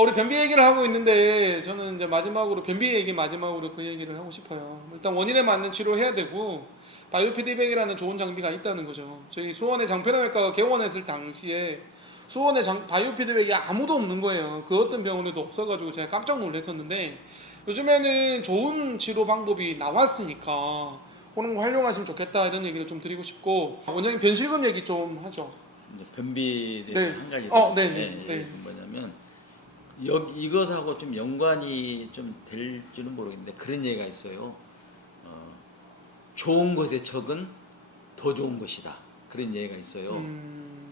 우리 변비 얘기를 하고 있는데 저는 이제 마지막으로 변비 얘기 마지막으로 그 얘기를 하고 싶어요. 일단 원인에 맞는 치료해야 되고 바이오피드백이라는 좋은 장비가 있다는 거죠. 저희 수원의 장편외과가 개원했을 당시에 수원에 바이오피드백이 아무도 없는 거예요. 그 어떤 병원에도 없어가지고 제가 깜짝 놀랐었는데 요즘에는 좋은 치료 방법이 나왔으니까 그런 거 활용하시면 좋겠다 이런 얘기를 좀 드리고 싶고 원장님 변실금 얘기 좀 하죠. 이제 변비에 네. 대해서 한 가지 더 네. 뭐냐면 이것하고 좀 연관이 좀 될지는 모르겠는데 그런 얘기가 있어요. 좋은 것의 적은 더 좋은 것이다. 그런 얘기가 있어요.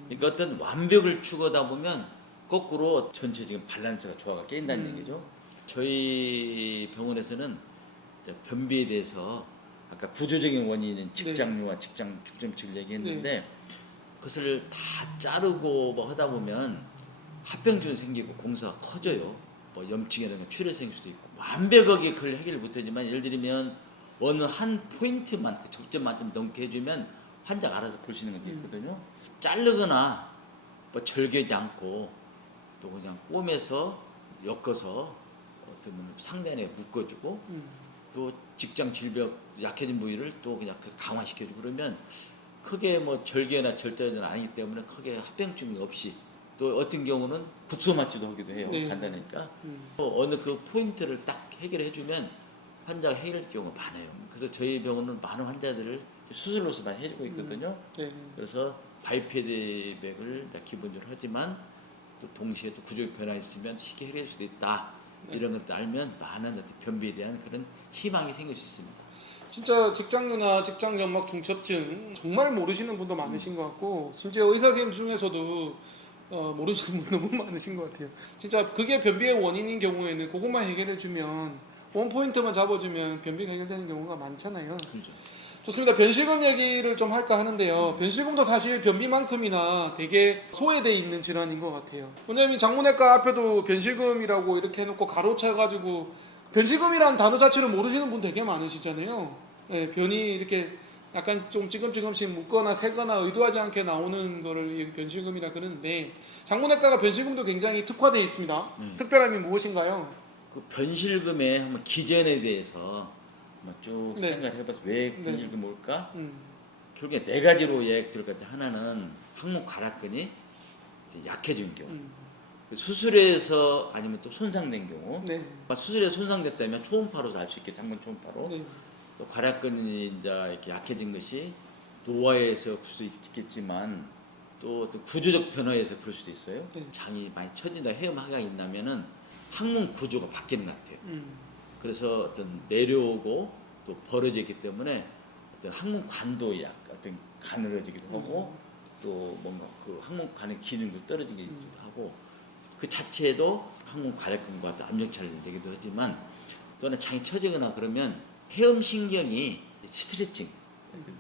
그러니까 어떤 완벽을 추구하다 보면 거꾸로 전체 지금 밸런스가 조화가 깨진다는 얘기죠. 저희 병원에서는 이제 변비에 대해서 아까 구조적인 원인은 직장류와 직장 중점칙을 얘기했는데 그것을 다 자르고 뭐 하다 보면 합병증이 생기고 공사가 커져요. 뭐 염증이라든가 출혈 생길 수도 있고 완벽하게 그걸 해결 못하지만 예를 들면 어느 한 포인트만 그 적점만 좀 넘게 해주면 환자가 알아서 볼 수 있는 것도 있거든요. 자르거나 뭐 절개하지 않고 또 그냥 꿰매서 엮어서 어떤 상단에 묶어주고 또 직장 질병 약해진 부위를 또 그냥 강화시켜주고 그러면 크게 뭐 절개나 절단은 아니기 때문에 크게 합병증이 없이 또 어떤 경우는 국소 맞지도 하기도 해요. 간단하니까 또 어느 그 포인트를 딱 해결해주면 환자가 해결될 경우가 많아요. 그래서 저희 병원은 많은 환자들을 수술로서 많이 해주고 있거든요. 그래서 바이오피드백을 기본적으로 하지만 또 동시에 또 구조적 변화가 있으면 쉽게 해결할 수도 있다. 이런 것도 알면 많은 변비에 대한 그런 희망이 생길 수 있습니다. 진짜 직장류나 직장점막 중첩증 정말 모르시는 분도 많으신 것 같고 심지어 의사 선생님 중에서도 모르시는 분 너무 많으신 것 같아요. 진짜 그게 변비의 원인인 경우에는 그것만 해결해주면 원 포인트만 잡아주면 변비가 해결되는 경우가 많잖아요. 그렇죠. 좋습니다. 변실금 얘기를 좀 할까 하는데요. 변실금도 사실 변비만큼이나 되게 소외되어 있는 질환인 것 같아요. 왜냐면 장문외과 앞에도 변실금이라고 이렇게 해놓고 가로쳐가지고 변실금이라는 단어 자체를 모르시는 분 되게 많으시잖아요. 네, 변이 이렇게 약간 좀 찌금찌금씩 묻거나 새거나 의도하지 않게 나오는 거를 변실금이라 그러는데 장문외과가 변실금도 굉장히 특화되어 있습니다. 특별함이 무엇인가요? 그 변실금의 한번 기전에 대해서 쭉 생각을 해봐서 왜 변실금이 올까? 결국에 네 가지로 예약 들어갈 때 하나는 항문 관악근이 약해진 경우, 수술에서 아니면 또 손상된 경우, 수술에서 손상됐다면 초음파로도 알 수 있게 장문 초음파로 또 관악근이 이제 이렇게 약해진 것이 노화에서 그럴 수도 있겠지만 또 구조적 변화에서 그럴 수도 있어요. 장이 많이 처진다, 해음 하강이 있다면은 항문 구조가 바뀌는 것 같아요. 그래서 어떤 내려오고 또 벌어져 있기 때문에 어떤 항문관도 어떤 가늘어지기도 하고 또 뭔가 그 항문관의 기능도 떨어지기도 하고 그 자체도 항문관액근과 압력차를 되기도 하지만 또 하나 장이 처지거나 그러면 해음신경이 스트레칭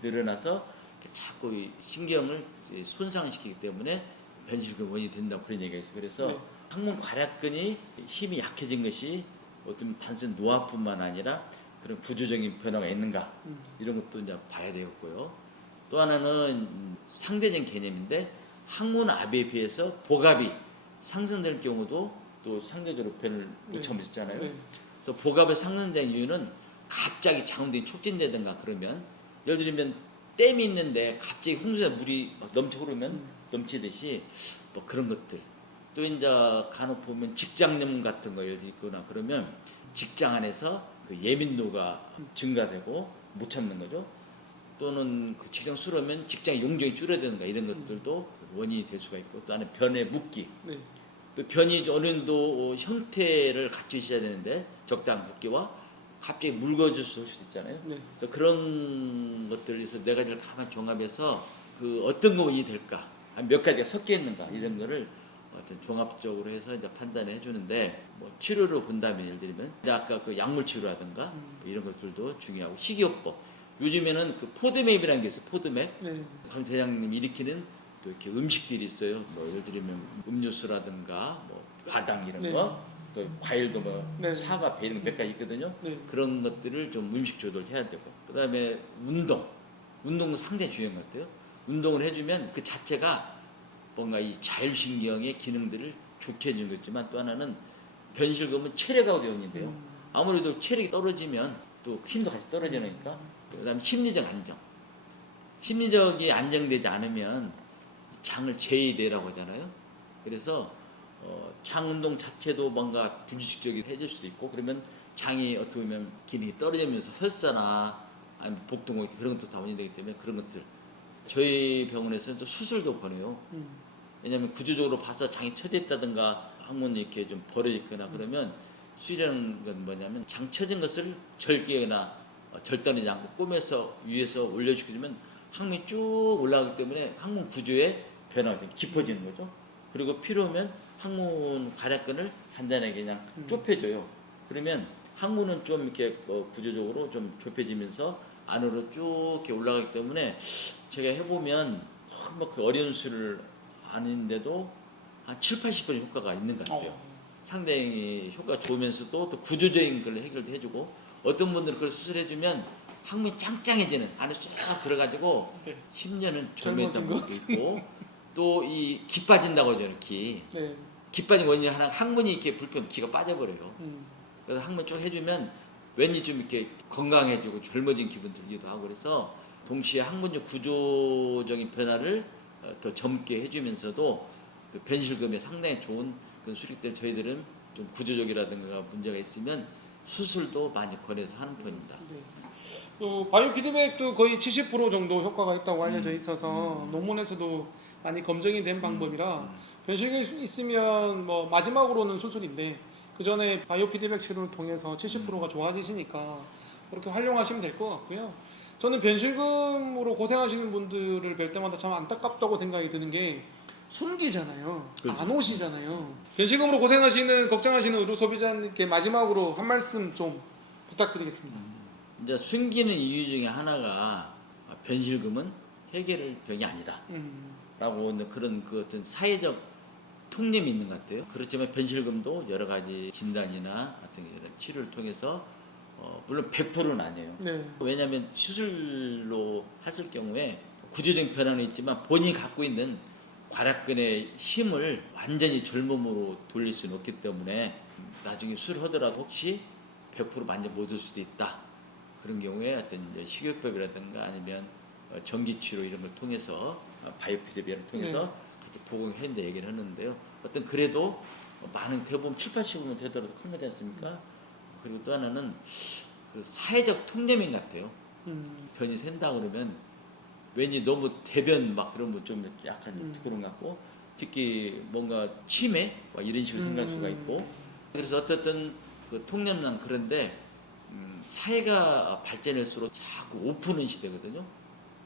늘어나서 자꾸 이 신경을 손상시키기 때문에 변실금 원인이 된다고 그런 얘기가 있어요. 그래서 항문관악근이 힘이 약해진 것이 어떤 단순 노화뿐만 아니라 그런 구조적인 변화가 있는가 이런 것도 이제 봐야 되겠고요. 또 하나는 상대적인 개념인데 항문압에 비해서 복압이 상승될 경우도 또 상대적으로 변을 처음 있었잖아요. 그래서 복압이 상승된 이유는 갑자기 장운동이 촉진되든가 그러면 예를 들면 댐이 있는데 갑자기 홍수에 물이 넘쳐 흐르면 넘치듯이 뭐 그런 것들. 또 이제 간혹 보면 직장염 같은 거 예를 들어 있거나 그러면 직장 안에서 그 예민도가 증가되고 못 참는 거죠. 또는 그 직장 수러면 직장 용적이 줄어드는가 이런 것들도 원인이 될 수가 있고 또 하나 변의 묻기. 또 변이 어느 정도 형태를 갖추 있어야 되는데 적당한 붓기와 갑자기 묽어질 수도 있잖아요. 그래서 그런 것들에서 네 가지를 가만 종합해서 그 어떤 거 원인이 될까, 몇 가지가 섞여 있는가 이런 거를 어떤 종합적으로 해서 이제 판단해 주는데 뭐 치료로 본다면 예를 들면 아까 그 약물 치료라든가 뭐 이런 것들도 중요하고 식이요법 요즘에는 그 포드맵이라는 게 있어요. 포드맵 감사장님 일으키는 또 이렇게 음식들이 있어요. 뭐 예를 들면 음료수라든가 뭐 과당 이런 거 또 과일도 뭐 사과 배 이런 거 몇 가지 있거든요. 그런 것들을 좀 음식 조절해야 되고 그다음에 운동도 상당히 중요한 것 같아요. 운동을 해주면 그 자체가 뭔가 이 자율신경의 기능들을 좋게 해주는 거지만 또 하나는 변실금은 체력하고 되어 있는데요. 아무래도 체력이 떨어지면 또 힘도 같이 떨어지니까. 그다음에 심리적 안정. 심리적이 안정되지 않으면 장을 제의되라고 하잖아요. 그래서 장 운동 자체도 뭔가 불규칙적이 해질 수도 있고, 그러면 장이 어떻게 보면 기능이 떨어지면서 설사나 아니면 복통 그런 것도 다 원인이 되기 때문에 그런 것들 저희 병원에서는 또 수술도 권해요. 왜냐하면 구조적으로 봐서 장이 처졌다든가 항문이 이렇게 좀 벌어져 있거나 그러면 수술하는 건 뭐냐면 장 처진 것을 절개나 절단하지 않고 꼬매서 위에서 올려주면 항문이 쭉 올라가기 때문에 항문 구조의 변화가 깊어지는 거죠. 그리고 필요하면 항문 가략근을 간단하게 그냥 좁혀줘요. 그러면 항문은 좀 이렇게 구조적으로 좀 좁혀지면서 안으로 쭉 이렇게 올라가기 때문에 제가 해보면 뭐 그 어려운 수를 아닌데도 한 7~80% 효과가 있는 것 같아요. 상당히 효과가 좋으면서도 또 구조적인 걸 해결도 해주고, 어떤 분들은 그걸 수술해주면 항문이 짱짱해지는, 안에 쏙 들어가지고 10년은 젊어졌다는 것도 있고, 또 이 기 빠진다고 하죠. 기. 네. 기 빠진 원인이 하나, 항문이 이렇게 불편, 기가 빠져버려요. 그래서 항문 쭉 해주면 왠지 좀 이렇게 건강해지고 젊어진 기분 들기도 하고, 그래서 동시에 항문적 구조적인 변화를 더 젊게 해주면서도 그 변실금에 상당히 좋은 그런 수리기 때문에 저희들은 좀 구조적이라든가 문제가 있으면 수술도 많이 권해서 하는 편입니다. 네. 바이오 피드백도 거의 70% 정도 효과가 있다고 알려져 있어서 논문에서도 많이 검증이 된 방법이라 변실금이 있으면 뭐 마지막으로는 수술인데 그 전에 바이오 피드백 치료를 통해서 70%가 좋아지시니까 그렇게 활용하시면 될 것 같고요. 저는 변실금으로 고생하시는 분들을 뵐 때마다 참 안타깝다고 생각이 드는 게 숨기잖아요. 그렇죠. 안 오시잖아요. 변실금으로 고생하시는 걱정하시는 의료 소비자님께 마지막으로 한 말씀 좀 부탁드리겠습니다. 이제 숨기는 이유 중에 하나가 변실금은 해결할 병이 아니다. 라고 그런 그 어떤 사회적 통념이 있는 것 같아요. 그렇지만 변실금도 여러 가지 진단이나 어떤 이런 치료를 통해서 물론 100%는 아니에요. 네. 왜냐하면 수술로 했을 경우에 구조적인 변화는 있지만 본인이 갖고 있는 괄약근의 힘을 완전히 젊음으로 돌릴 수는 없기 때문에 나중에 수술하더라도 혹시 100% 만져 못 올 수도 있다. 그런 경우에 어떤 이제 식이요법이라든가 아니면 전기치료 이런 걸 통해서 바이오피드백을 통해서 같이 보강했는데 얘기를 하는데요. 어떤 그래도 많은 대부분 7~80%면 되더라도 큰 거지 않습니까? 그리고 또 하나는 그 사회적 통념인 것 같아요. 변이 샌다 그러면 왠지 너무 대변 막 그러면 좀 약간 부끄러운 것 같고, 특히 뭔가 치매 이런 식으로 생각할 수가 있고, 그래서 어쨌든 그 통념난 그런데 사회가 발전할수록 자꾸 오픈은 시대거든요.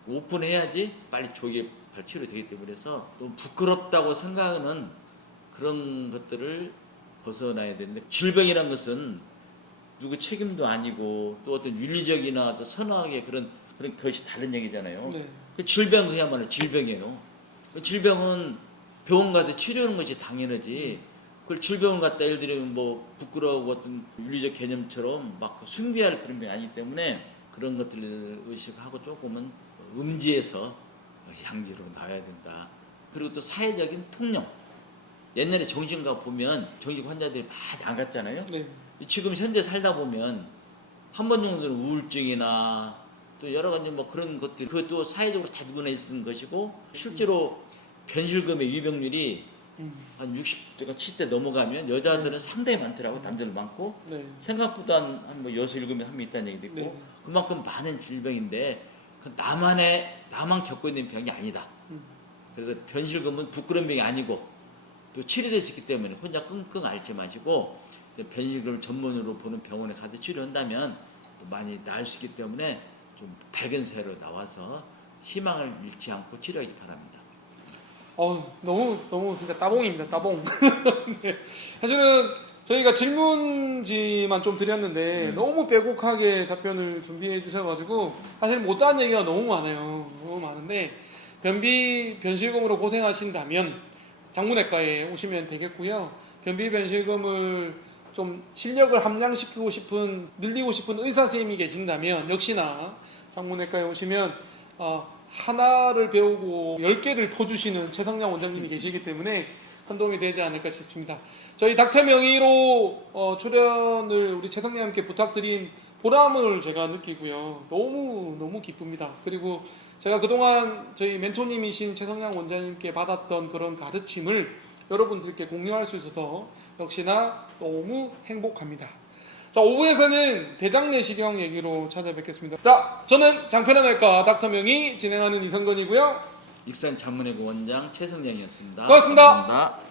오픈해야지 빨리 조기에 치료되기 때문에 해서 좀 부끄럽다고 생각하는 그런 것들을 벗어나야 되는데, 질병이란 것은 누구 책임도 아니고 또 어떤 윤리적이나 또 선악의 그런 것이 다른 얘기잖아요. 네. 그 질병 그야말로 질병이에요. 그 질병은 병원 가서 치료하는 것이 당연하지. 그걸 질병을 갖다 예를 들면 뭐 부끄러워 어떤 윤리적 개념처럼 막 숭배할 그런 병이 아니기 때문에 그런 것들을 의식하고 조금은 음지에서 양지로 나와야 된다. 그리고 또 사회적인 통념. 옛날에 정신과 보면 정신 환자들이 많이 안 갔잖아요. 네. 지금 현재 살다 보면 한 번 정도는 우울증이나 또 여러 가지 뭐 그런 것들, 그것도 사회적으로 다 누구나 있는 것이고, 실제로 변실금의 유병률이 한 60대가 70대 넘어가면 여자들은 상당히 많더라고요. 남자들 많고. 네. 생각보다 한 뭐 6, 7명 한 명 있다는 얘기도 있고. 네. 그만큼 많은 질병인데 그 나만 겪고 있는 병이 아니다. 그래서 변실금은 부끄러운 병이 아니고 또 치료될 수 있기 때문에 혼자 끙끙 앓지 마시고 변실금을 전문으로 보는 병원에 가서 치료한다면 또 많이 나을 수 있기 때문에 좀 밝은 새로 나와서 희망을 잃지 않고 치료하기 바랍니다. 너무 진짜 따봉입니다. 따봉. 네. 사실은 저희가 질문지만 좀 드렸는데 너무 빼곡하게 답변을 준비해 주셔가지고 사실 못다한 얘기가 너무 많아요. 너무 많은데 변실금으로 고생하신다면 장문외과에 오시면 되겠고요. 변실금을 좀 실력을 함량시키고 싶은, 늘리고 싶은 의사 선생님이 계신다면 역시나 장문외과에 오시면 하나를 배우고 10개를 퍼주시는 최성량 원장님이 계시기 때문에 큰 도움이 되지 않을까 싶습니다. 저희 닥터 명의로 출연을 우리 최성님께 부탁드린 보람을 제가 느끼고요. 너무 기쁩니다. 그리고 제가 그동안 저희 멘토님이신 최성양 원장님께 받았던 그런 가르침을 여러분들께 공유할 수 있어서 역시나 너무 행복합니다. 자, 5부에서는 대장내시경 얘기로 찾아뵙겠습니다. 자, 저는 장편외과 닥터 명의 진행하는 이성건이고요. 익산 장문외과 원장 최성량이었습니다. 고맙습니다. 감사합니다.